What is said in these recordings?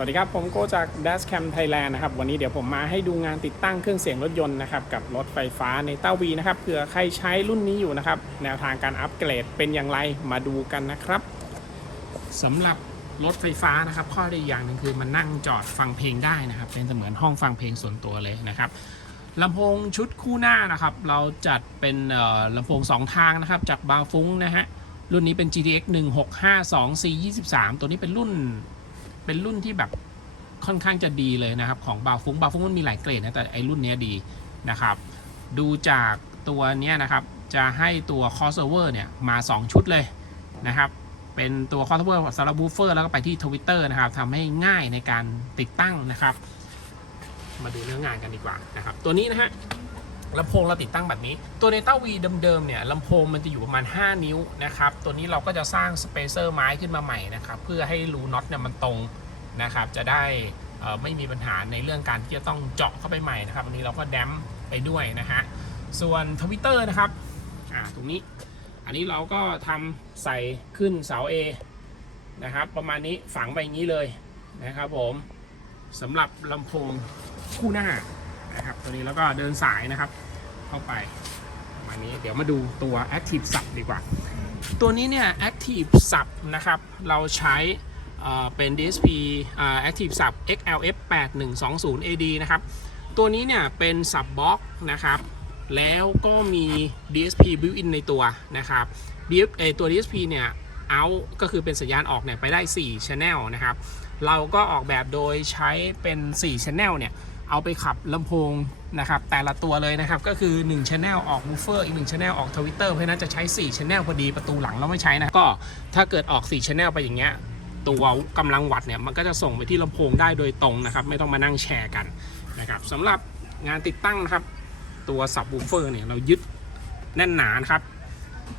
สวัสดีครับ ผมโกจาก Dash Cam Thailand นะครับ วันนี้เดี๋ยวผมมาให้ดูงานติดตั้งเครื่องเสียงรถยนต์นะครับ กับรถไฟฟ้าในเต้าวีนะครับเผื่อใครใช้รุ่นนี้อยู่นะครับ แนวทางการอัปเกรดเป็นอย่างไรมาดูกันนะครับสำหรับรถไฟฟ้านะครับ ข้อดีอย่างหนึ่งคือมันนั่งจอดฟังเพลงได้นะครับ เป็นเสมือนห้องฟังเพลงส่วนตัวเลยนะครับลำโพงชุดคู่หน้านะครับ เราจัดเป็นลำโพง 2 ทางนะครับ จากบาฟุ้งนะฮะรุ่นนี้เป็น GTX 1652 C23 ตัวนี้เป็นรุ่น เป็นรุ่นที่แบบค่อนข้างจะดีเลยนะครับของบาฟุงบาฟุงมันมีหลายเกรดนะแต่ไอรุ่นนี้ดีนะครับ ดูจากตัวนี้นะครับจะให้ตัว crossover เนี่ยมา 2 ชุดเลยนะครับเป็นตัว crossover สำหรับบูฟเฟอร์แล้วก็ไปที่ Twitter นะครับทำให้ง่ายในการติดตั้งนะครับ มาดูเนื้องานกันดีกว่านะครับ ตัวนี้นะฮะ ลำโพงเราติดตั้งแบบนี้ ตัวในเต้าวีเดิมๆเนี่ยลำโพงมันจะอยู่ประมาณ 5 นิ้วนะครับ ตัวนี้เราก็จะสร้างสเปเซอร์ไม้ขึ้นมาใหม่นะครับ เพื่อให้รูน็อตเนี่ยมันตรงนะครับ จะได้ไม่มีปัญหาในเรื่องการที่จะต้องเจาะเข้าไปใหม่นะครับอันนี้เราก็แดมไปด้วยนะฮะ ส่วนทวิตเตอร์นะครับ อ่า ตรงนี้ อันนี้เราก็ทำใส่ขึ้นเสา A นะครับ ประมาณนี้ฝังไปอย่างนี้เลยนะครับผมสำหรับลำโพงคู่หน้า นะครับ ตัวนี้แล้วก็เดินสายนะครับ เข้าไปประมาณนี้เดี๋ยวมาดูตัว Active Sub ดีกว่า ตัวนี้เนี่ย Active Sub นะครับ เราใช้เอ่อเป็น DSP อ่า Active Sub XLF 8120 AD นะครับ ตัวนี้เนี่ยเป็น Sub Box นะครับแล้วก็มี DSP built-in ในตัวนะครับ DSP เอ่อตัว DSP เนี่ย out ก็คือเป็นสัญญาณออกเนี่ยไปได้ 4 channel นะครับ เราก็ออกแบบโดยใช้เป็น 4 channel เนี่ย เอาไปขับลำโพงนะครับแต่ละตัวเลยนะครับก็คือ1 channel ออก woofer อีก1 channel ออก Twitter เพราะนั้นจะใช้ 4 channel พอดีประตูหลังเราไม่ใช้นะก็ถ้าเกิดออก 4 channel ไปอย่างเงี้ยตัวกำลังวัดเนี่ยมันก็จะส่งไปที่ลำโพงได้โดยตรงนะครับไม่ต้องมานั่งแชร์กันนะครับสำหรับงานติดตั้งนะครับตัวสับ woofer เนี่ยเรายึดแน่นหนานะครับ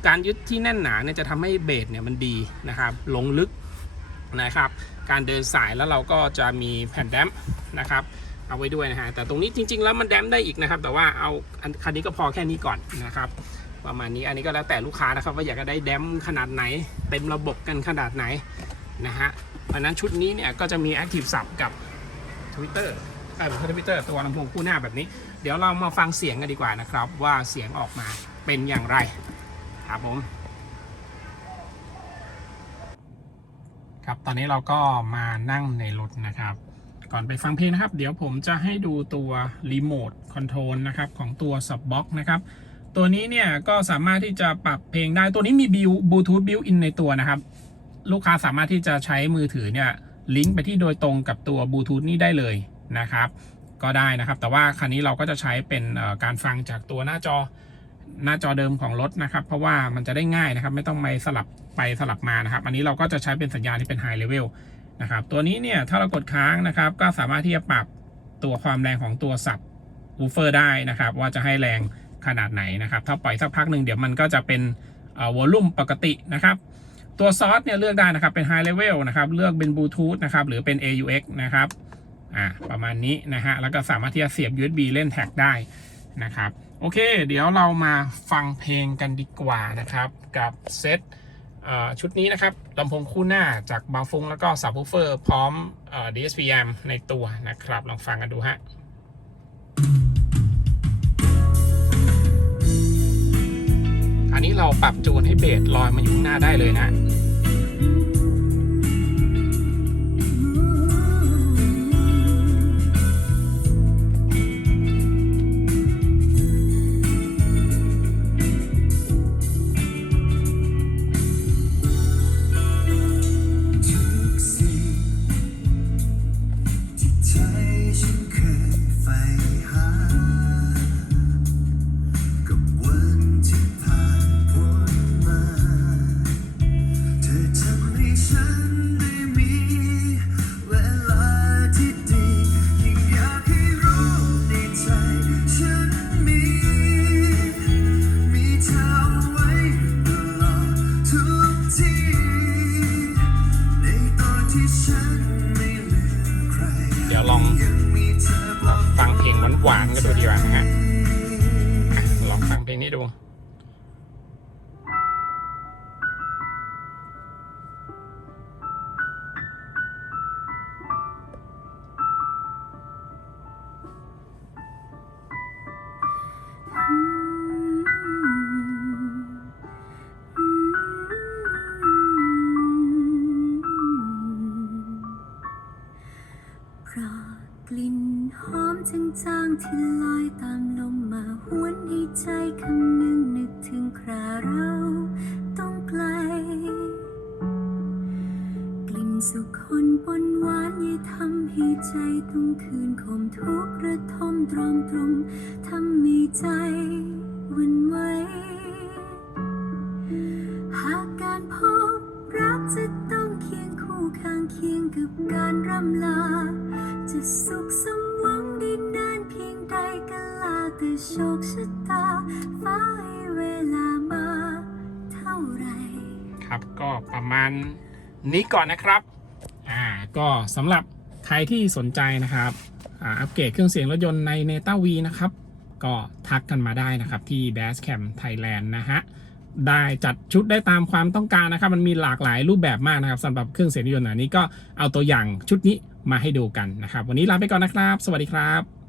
การยึดที่แน่นหนาเนี่ยจะทำให้เบสเนี่ยมันดีนะครับลงลึกนะครับ การเดินสายแล้วเราก็จะมีแผ่นแดมนะครับ เอาไว้ด้วยนะฮะแต่ตรงนี้จริง ๆ แล้วมันแดมได้อีกนะครับ แต่ว่าเอาคันนี้ก็พอแค่นี้ก่อนนะครับ ประมาณนี้อันนี้ก็แล้วแต่ลูกค้านะครับ ว่าอยากจะได้แดมขนาดไหน เต็มระบบกันขนาดไหนนะฮะเพราะฉะนั้นชุดนี้เนี่ยก็จะมี Active Sub กับ Twitter ใช่ผมทวิตเตอร์ตัวลำโพงคู่หน้าแบบนี้ เดี๋ยวเรามาฟังเสียงกันดีกว่านะครับ ว่าเสียงออกมาเป็นอย่างไรครับผมครับตอนนี้เราก็มานั่งในรถนะครับ ก่อนไปฟังเพลงนะครับ เดี๋ยวผมจะให้ดูตัวรีโมทคอนโทรลนะครับของตัว Subbox นะครับตัวนี้เนี่ยก็สามารถที่จะปรับเพลงได้ตัวนี้มีบิวบลูทูธบิวอินในตัวนะครับ ลูกค้าสามารถที่จะใช้มือถือเนี่ยลิงก์ไปที่โดยตรงกับตัวบลูทูธนี่ได้เลยนะครับ ก็ได้นะครับ แต่ว่าคันนี้เราก็จะใช้เป็นการฟังจากตัวหน้าจอหน้าจอเดิมของรถนะครับ เพราะว่ามันจะได้ง่ายนะครับ ไม่ต้องไปสลับไปสลับมานะครับ อันนี้เราก็จะใช้เป็นสัญญาณที่เป็น High Level นะครับตัวนี้เนี่ยถ้าเรากดค้างนะครับก็สามารถที่จะปรับตัวความแรงของตัวสับวูเฟอร์ได้นะครับ ว่าจะให้แรงขนาดไหนนะครับ ถ้าปล่อยสักพักหนึ่งเดี๋ยวมันก็จะเป็นวอลลุ่มปกตินะครับ ตัวซอสเนี่ยเลือกได้นะครับเป็น High Level นะครับเลือกเป็นบลูทูธนะครับหรือเป็น AUX นะครับอ่าประมาณนี้นะฮะแล้วก็สามารถที่จะเสียบ USB เล่นแท็กได้นะครับ โอเค เดี๋ยวเรามาฟังเพลงกันดีกว่านะครับ กับเซต ชุดนี้นะครับลำโพงคู่หน้าจากบาฟงแล้วก็ซับวูเฟอร์พร้อมอ DSPM ในตัวนะครับ ลองฟังกันดูฮะอันนี้เราปรับจูนให้เบสลอยมาอยู่ข้างหน้าได้เลยนะ เดี๋ยวลองฟังเพลงหวานๆกันดูดีกว่านะฮะลองฟังเพลงนี้ดู ที่ลอยตามลมมาหวนให้ใจคำนึงนึกถึงคราเราต้องไกล กลิ่นสุขคนปนหวานอย่ทำให้ใจต้องคืนคมทุกระทมตรอมตรมทำให้ใจวันไหวหากการพบรักจะต้องเคียงคู่ข้างเคียงกับการรำลา จะสุขสมหวัง แต่โชคชะตาฟ้าให้เวลามาเท่าไรครับก็ประมาณนี้ก่อนนะครับอ่าก็สำหรับใครที่สนใจนะครับอ่าอัปเกรดเครื่องเสียงรถยนต์ใน n e t a V นะครับ ก็ทักกันมาได้นะครับที่ Dashcam Thailand นะฮะได้จัดชุดได้ตามความต้องการนะครับ มันมีหลากหลายรูปแบบมากนะครับสำหรับเครื่องเสียงรถยนต์อันนี้ก็เอาตัวอย่างชุดนี้มาให้ดูกันนะครับ วันนี้ลาไปก่อนนะครับ สวัสดีครับ